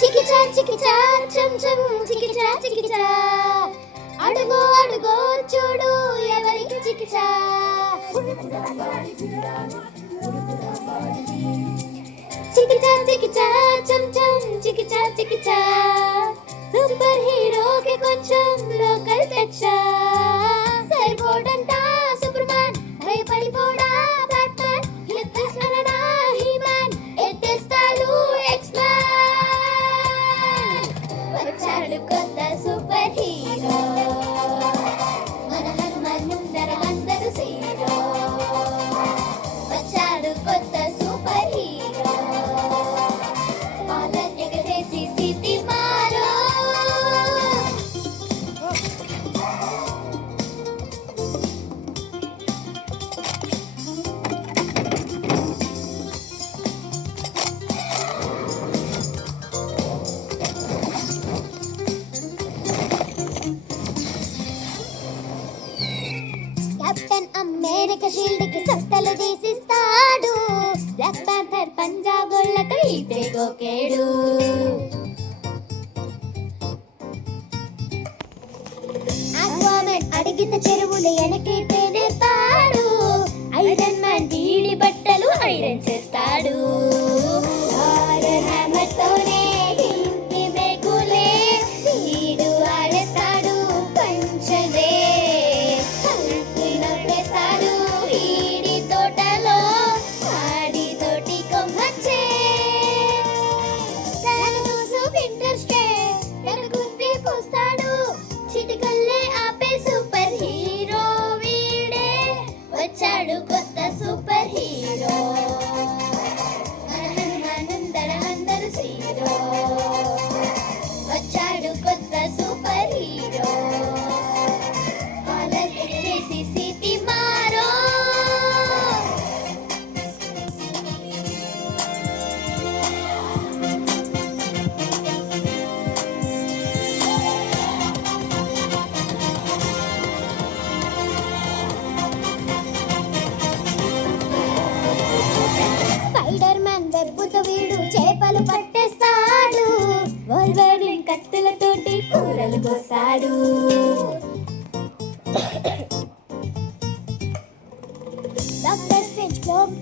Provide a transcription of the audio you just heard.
చికిచా చికిచా చం చం చికిచా చికిచా అడుగో అడుగో చూడు ఎవరికి చికిచా చికిచా చికిచా చం చం చికిచా చికిచా సూపర్ హీరోకి కొంచెం లోకల్ టచ్ సరిపోడంట సూపర్ మ్యాన్ భయపడిపోడా బ్యాట్మ్యాన్ ఎత్తేస్తాడా హీమ్యాన్ ఎత్తేస్తాడు ఎక్స్ మ్యాన్ వచ్చాడు కొత్త సూపర్ హీరో మన హనుమాన్ ముందర అందరూ సీరో వచ్చాడు కొత్త సూపర్ హీరో కాలర్ ఎగరేసి సిటీ మారో కెప్టెన్ అమెరికా షీల్డ్ కి సట్టలు తీసిస్తాడు బ్లాక్ ప్యాంథర్ పంజాబుళ్ళకు ఈటే గోకేడు ఆక్వామెన్ అడిగిన చెరువులు వెనకే పేనేస్తాడు ఐరన్ మ్యాన్ వీడి బట్టలు ఐరన్ చేస్తాడు హ్యామర్ తోనే ఇంటి బేగులే వీడు ఆడేస్తాడు పంచలే నవ్వేస్తాడు వీడి తోటలో ఆడి తోటి కొమ్మచ్చే తనకు వింటర్ స్టే తనకుంటే పోస్తాడు చిటికల్లే ఆపే సూపర్ హీరో వీడే వచ్చాడు కొత్త సూపర్ హీరో మన హనుమానందర అందరూ సీరో వచ్చాడు కొత్త సూపర్ హీరో కాలర్ ఎగరేసి సిటీ మారో స్పైడర్ మ్యాన్ వెబ్బుతో వీడు చేపలు పట్టేస్తాడు వోల్వరిన్ కత్తులతోటి కూరలు కోసాడు డాక్టర్ స్ట్రేంజ్ క్లోక్